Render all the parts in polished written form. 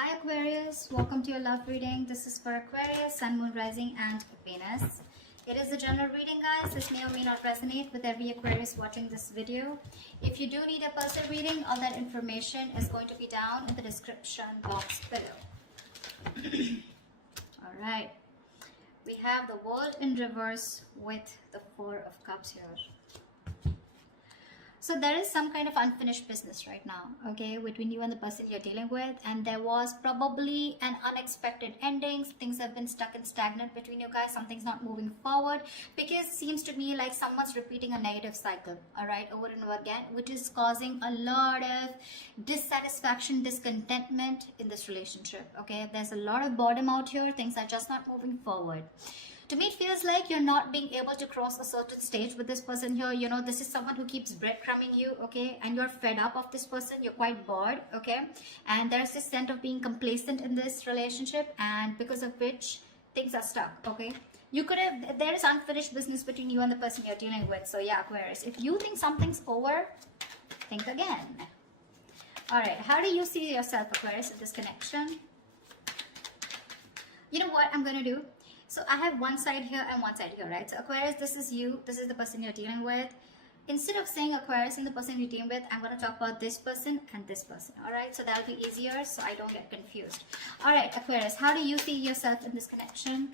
Hi Aquarius, welcome to your love reading. This is for Aquarius, Sun, Moon, Rising and Venus. It is a general reading, guys. This may or may not resonate with every Aquarius watching this video. If you do need a personal reading, all that information is going to be down in the description box below. Alright, we have the World in reverse with the Four of Cups here. So there is some kind of unfinished business right now, okay, between you and the person you're dealing with, and there was probably an unexpected ending. Things have been stuck and stagnant between you guys. Something's not moving forward because it seems to me like someone's repeating a negative cycle, all right, over and over again, which is causing a lot of dissatisfaction, discontentment in this relationship, okay. There's a lot of boredom out here. Things are just not moving forward. To me, it feels like you're not being able to cross a certain stage with this person here. You know, this is someone who keeps breadcrumbing you, okay? And you're fed up of this person. You're quite bored, okay? And there's this sense of being complacent in this relationship, and because of which things are stuck, okay? You could have, there is unfinished business between you and the person you're dealing with. So yeah, Aquarius, if you think something's over, think again. All right, how do you see yourself, Aquarius, in this connection? You know what I'm going to do? So I have one side here and one side here, right? So Aquarius, this is you. This is the person you're dealing with. Instead of saying Aquarius and the person you're dealing with, I'm going to talk about this person and this person. All right? So that'll be easier so I don't get confused. All right, Aquarius, how do you see yourself in this connection?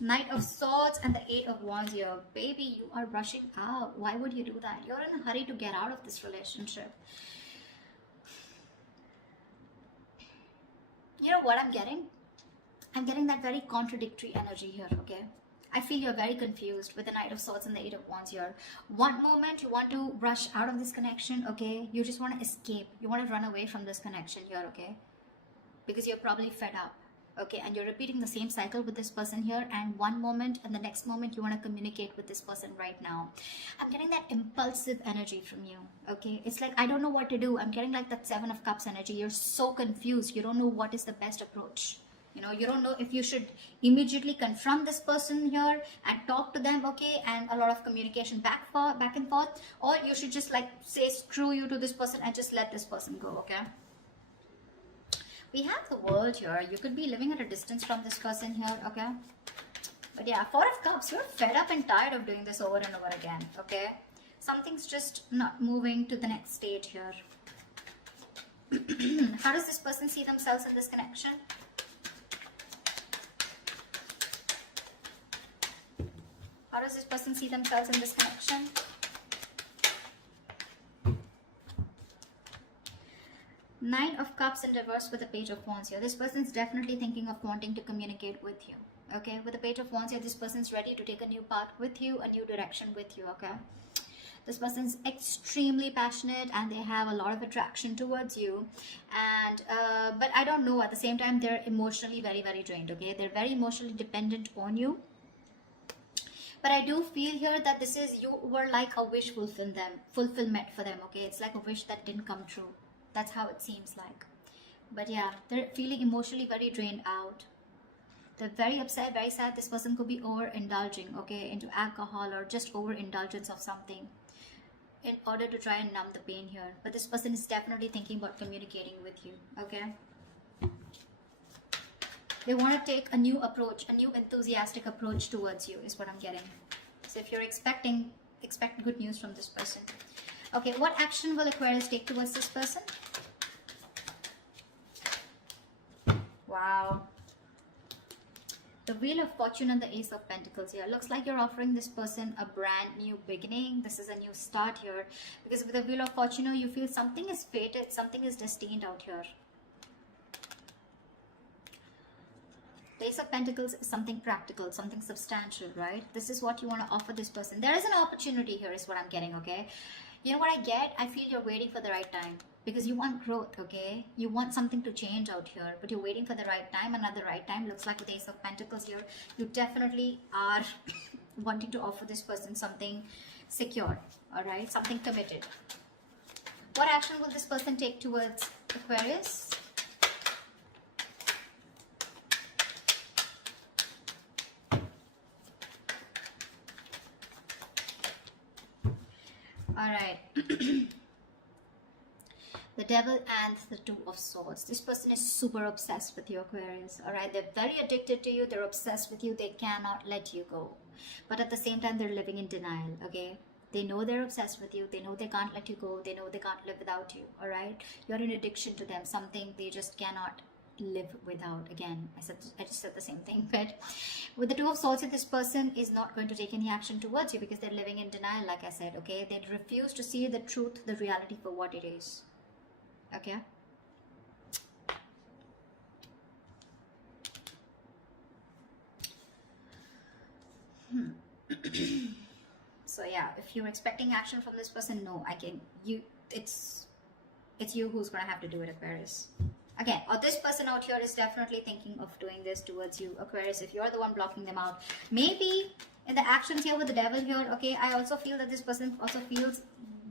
Knight of Swords and the Eight of Wands here. Baby, you are rushing out. Why would you do that? You're in a hurry to get out of this relationship. You know what I'm getting? I'm getting that very contradictory energy here, okay? I feel you're very confused with the Knight of Swords and the Eight of Wands here. One moment you want to rush out of this connection, okay? You just want to escape. You want to run away from this connection here, okay? Because you're probably fed up, okay? And you're repeating the same cycle with this person here, and one moment and the next moment you want to communicate with this person right now. I'm getting that impulsive energy from you, okay? It's like, I don't know what to do. I'm getting like that Seven of Cups energy. You're so confused. You don't know what is the best approach. You know, you don't know if you should immediately confront this person here and talk to them, okay? And a lot of communication back and forth. Or you should just like say screw you to this person and just let this person go, okay? We have the World here. You could be living at a distance from this person here, okay? But yeah, Four of Cups, you're fed up and tired of doing this over and over again, okay? Something's just not moving to the next stage here. How does this person see themselves in this connection? How does this person see themselves in this connection? Nine of Cups in reverse with the Page of Wands here. This person's definitely thinking of wanting to communicate with you, okay? With the Page of Wands here, this person's ready to take a new path with you, a new direction with you, okay? This person's extremely passionate and they have a lot of attraction towards you. And but I don't know, at the same time, they're emotionally very, very drained, okay? They're very emotionally dependent on you. But I do feel here that this is, you were like a wish fulfillment for them, okay? It's like a wish that didn't come true. That's how it seems like. But yeah, they're feeling emotionally very drained out. They're very upset, very sad. This person could be overindulging, okay, into alcohol or just overindulgence of something in order to try and numb the pain here. But this person is definitely thinking about communicating with you, okay? They want to take a new approach, a new enthusiastic approach towards you is what I'm getting. So if you're expect good news from this person. Okay, what action will Aquarius take towards this person? Wow. The Wheel of Fortune and the Ace of Pentacles here. Looks like you're offering this person a brand new beginning. This is a new start here. Because with the Wheel of Fortune, you feel something is fated, something is destined out here. The Ace of Pentacles is something practical, something substantial, right? This is what you want to offer this person. There is an opportunity here is what I'm getting, okay? You know what I get? I feel you're waiting for the right time. Because you want growth, okay? You want something to change out here. But you're waiting for the right time. And at the right time, looks like with the Ace of Pentacles here, you definitely are wanting to offer this person something secure, alright? Something committed. What action will this person take towards Aquarius? Alright. The Devil and the Two of Swords. This person is super obsessed with you, Aquarius. All right, they're very addicted to you. They're obsessed with you. They cannot let you go. But at the same time, they're living in denial, okay? They know they're obsessed with you. They know they can't let you go. They know they can't live without you, all right? You're in addiction to them, something they just cannot live without. Again, I just said the same thing. But with the Two of Swords, this person is not going to take any action towards you because they're living in denial, like I said, okay? They refuse to see the truth, the reality for what it is, okay? So yeah, if you're expecting action from this person, no, it's you who's gonna have to do it, Aquarius. Again, or this person out here is definitely thinking of doing this towards you, Aquarius, if you're the one blocking them out. Maybe in the actions here with the Devil here, okay, I also feel that this person also feels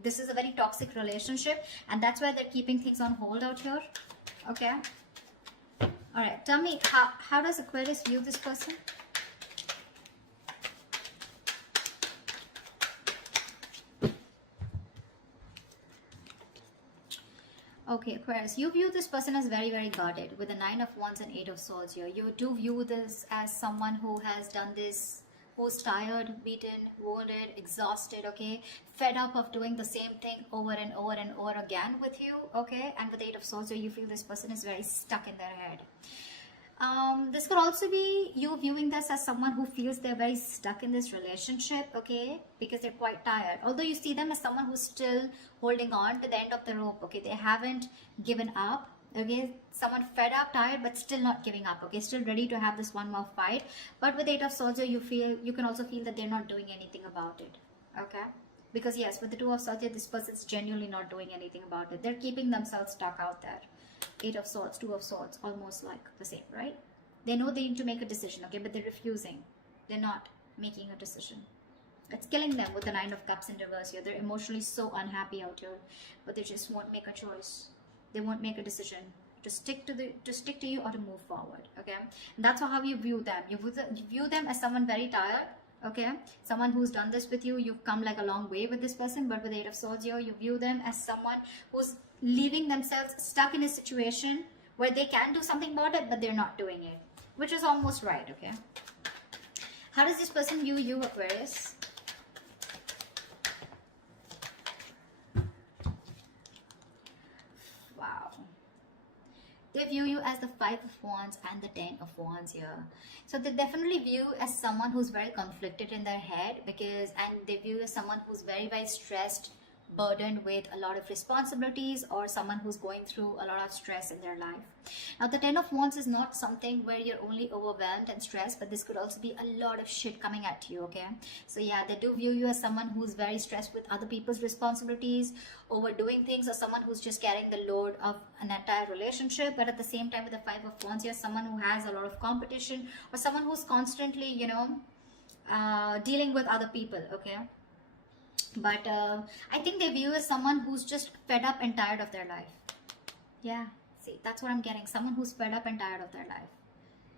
this is a very toxic relationship, and that's why they're keeping things on hold out here, okay? All right, tell me, how does Aquarius view this person? Okay, Aquarius, you view this person as very, very guarded with the 9 of Wands and 8 of Swords here. You do view this as someone who has done this, who's tired, beaten, wounded, exhausted, okay? Fed up of doing the same thing over and over and over again with you, okay? And with the 8 of Swords here, you feel this person is very stuck in their head. This could also be you viewing this as someone who feels they're very stuck in this relationship, okay, because they're quite tired. Although you see them as someone who's still holding on to the end of the rope, okay, they haven't given up, okay, someone fed up, tired, but still not giving up, okay, still ready to have this one more fight. But with 8 of Swords, you can also feel that they're not doing anything about it, okay, because yes, with the 2 of Swords, this person's genuinely not doing anything about it. They're keeping themselves stuck out there. 8 of Swords, 2 of Swords, almost like the same, right? They know they need to make a decision, okay, but they're refusing. They're not making a decision. It's killing them with the 9 of Cups in reverse here. They're emotionally so unhappy out here, but they just won't make a choice. They won't make a decision to stick to you or to move forward, okay? And that's how you view them. You view them as someone very tired, okay? Someone who's done this with you. You've come like a long way with this person, but with 8 of Swords here, you view them as someone who's leaving themselves stuck in a situation where they can do something about it, but they're not doing it, which is almost right, okay? How does this person view you, Aquarius? Wow. They view you as the 5 of Wands and the 10 of Wands here. So they definitely view you as someone who's very conflicted in their head, and they view you as someone who's very, very stressed, burdened with a lot of responsibilities, or someone who's going through a lot of stress in their life. Now the 10 of Wands is not something where you're only overwhelmed and stressed, but this could also be a lot of shit coming at you, okay? So yeah, they do view you as someone who's very stressed with other people's responsibilities, overdoing things, or someone who's just carrying the load of an entire relationship. But at the same time, with the 5 of Wands, you're someone who has a lot of competition, or someone who's constantly, you know, dealing with other people, okay? But I think they view as someone who's just fed up and tired of their life. Yeah, see, that's what I'm getting. Someone who's fed up and tired of their life.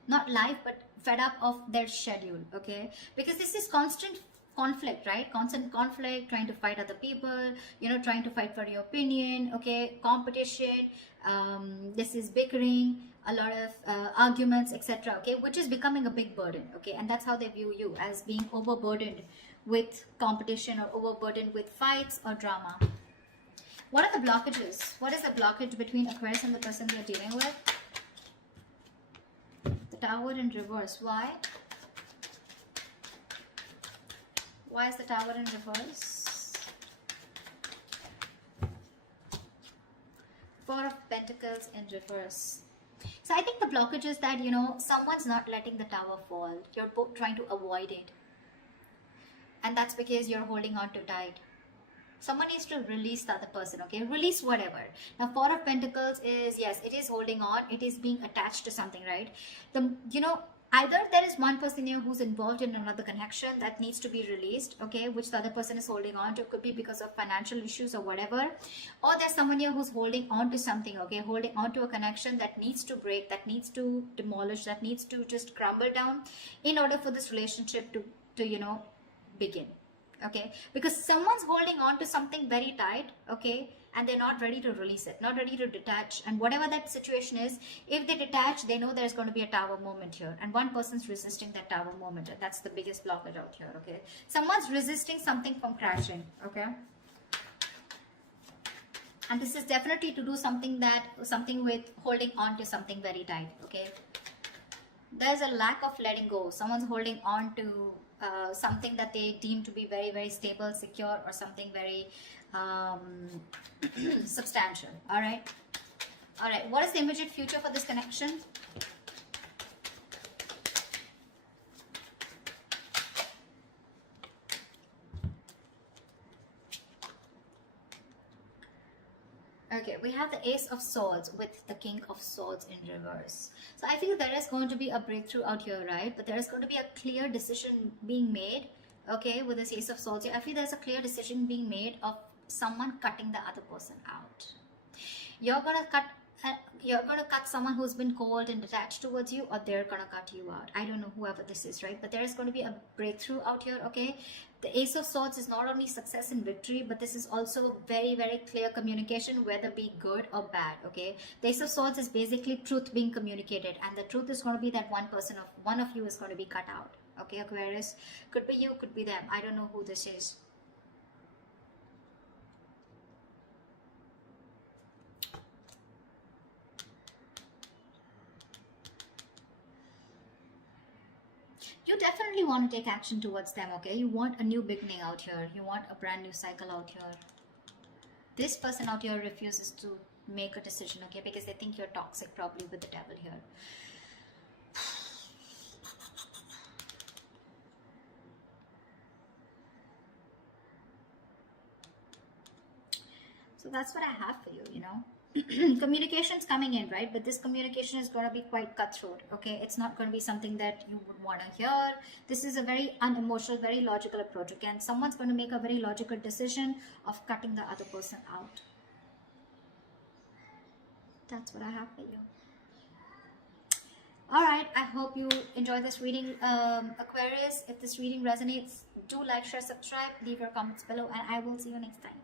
Not life, but fed up of their schedule, okay? Because this is constant conflict, right? Constant conflict, trying to fight other people, you know, trying to fight for your opinion, okay? Competition, this is bickering, a lot of arguments, etc., okay? Which is becoming a big burden, okay? And that's how they view you, as being overburdened with competition or overburdened with fights or drama. What are the blockages? What is the blockage between Aquarius and the person you're dealing with? The Tower in reverse. Why? Why is the Tower in reverse? 4 of Pentacles in reverse. So I think the blockage is that, you know, someone's not letting the tower fall. You're both trying to avoid it. And that's because you're holding on too tight. Someone needs to release the other person, okay? Release whatever. Now, 4 of Pentacles is, yes, it is holding on. It is being attached to something, right? You know, either there is one person here who's involved in another connection that needs to be released, okay, which the other person is holding on to. It could be because of financial issues or whatever. Or there's someone here who's holding on to something, okay, holding on to a connection that needs to break, that needs to demolish, that needs to just crumble down in order for this relationship to you know, begin, okay? Because someone's holding on to something very tight, okay, and they're not ready to release it, not ready to detach. And whatever that situation is, if they detach, they know there's going to be a tower moment here, and one person's resisting that tower moment, and that's the biggest blockage out here. Okay, someone's resisting something from crashing. Okay, and this is definitely to do something with holding on to something very tight. Okay, there's a lack of letting go. Someone's holding on to something that they deem to be very, very stable, secure, or something very substantial. All right, what is the immediate future for this connection? Okay, we have the Ace of Swords with the King of Swords in reverse. So I feel there is going to be a breakthrough out here, right? But there is going to be a clear decision being made, okay, with this Ace of Swords here. I feel there's a clear decision being made of someone cutting the other person out. You're going to cut someone who's been cold and detached towards you, or they're going to cut you out. I don't know, whoever this is, right? But there is going to be a breakthrough out here, okay? The Ace of Swords is not only success and victory, but this is also very, very clear communication, whether be good or bad, okay? The Ace of Swords is basically truth being communicated, and the truth is going to be that one of you is going to be cut out, okay, Aquarius? Could be you, could be them. I don't know who this is. You definitely want to take action towards them, okay? You want a new beginning out here. You want a brand new cycle out here. This person out here refuses to make a decision, okay? Because they think you're toxic, probably with the devil here. So that's what I have for you, you know? Communication's coming in, right? But this communication is going to be quite cutthroat, okay? It's not going to be something that you would want to hear. This is a very unemotional, very logical approach. Again, someone's going to make a very logical decision of cutting the other person out. That's what I have for you. All right, I hope you enjoy this reading, Aquarius. If this reading resonates, do like, share, subscribe, leave your comments below, and I will see you next time.